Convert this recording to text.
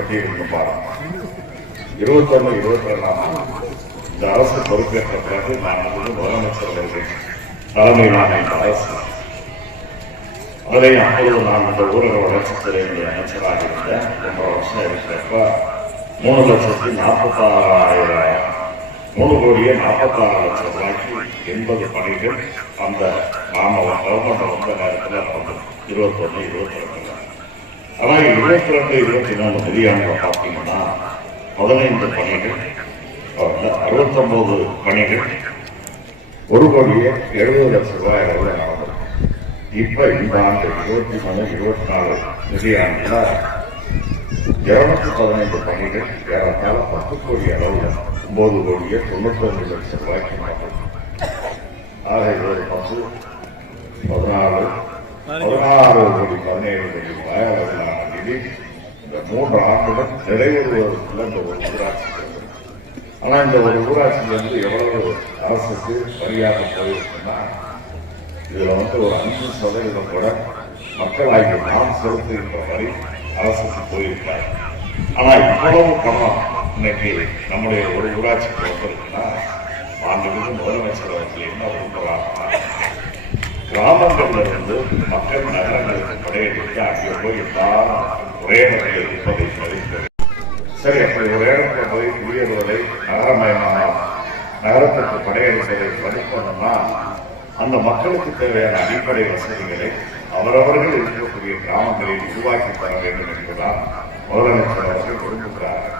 பட்டியலிட்டு பாருங்க. 21, 22 இந்த அரசு பொறுப்பேற்ற பிறகு நான் முதலமைச்சர் தலைமையிலான இந்த அரசு அதிலேயும் அப்பொழுது நான் இந்த ஊரக வளர்ச்சித்துறையினுடைய அமைச்சராக இருந்தேன். 1.5 வருஷம் இருக்கிறப்ப 3,46,00,000 ரூபாய்க்கு 80 பணிகள் அந்த நாம கவர்மெண்ட் வந்த நேரத்தில் 21, 22. ஆனால் 22, 24 நிதியாண்டு பார்த்தீங்கன்னா 15 பணிகள் 69 பணிகள் 1,70,00,000 ரூபாய் அளவில் நடந்தது. இப்ப இந்த ஆண்டு 23, 24 நிதியாண்டுல 215 பணிகள் ஏறத்தாழ 10 கோடி அளவில் 9,95,00,000 ரூபாய்க்கு நடந்தது. ஆக இது ஒரு 16,17,00,000 ரூபாய் அளவிலான நிதி இந்த 3 ஆண்டுகள் நிறைவேறுவதற்குள்ள இந்த ஒரு ஊராட்சி. ஆனா இந்த ஒரு ஊராட்சியிலிருந்து எவ்வளவு அரசுக்கு வரியாக போயிருக்குன்னா இதுல ஒரு 5% கூட மக்களாகி நாம் செலுத்துகின்ற வரி அரசுக்கு போயிருக்காரு. ஆனா இவ்வளவு பணம் இன்னைக்கு நம்முடைய ஒரு ஊராட்சிக்கு வந்திருக்குன்னா ஆண்டுக்கு முதலமைச்சர் அவர்கள் என்ன விரும்புகிறாங்கன்னா கிராமங்கள்ல இருந்து மக்கள் நகரங்களுக்கு படையெடுத்து அங்கே போய் எல்லாரும் ஒரே இடத்தில் இருப்பதை மதிக்கிறது. சரி, அப்படி ஒரு இடத்துல போய் குடியேறுவதை நகரத்திற்கு படையெடுப்பதை மதிக்கணும்னா அந்த மக்களுக்கு தேவையான அடிப்படை வசதிகளை அவரவர்கள் இருக்கக்கூடிய கிராமங்களில் உருவாக்கி தர வேண்டும் என்பதுதான் முதலமைச்சர் அவர்கள் விரும்புகிறார்கள்.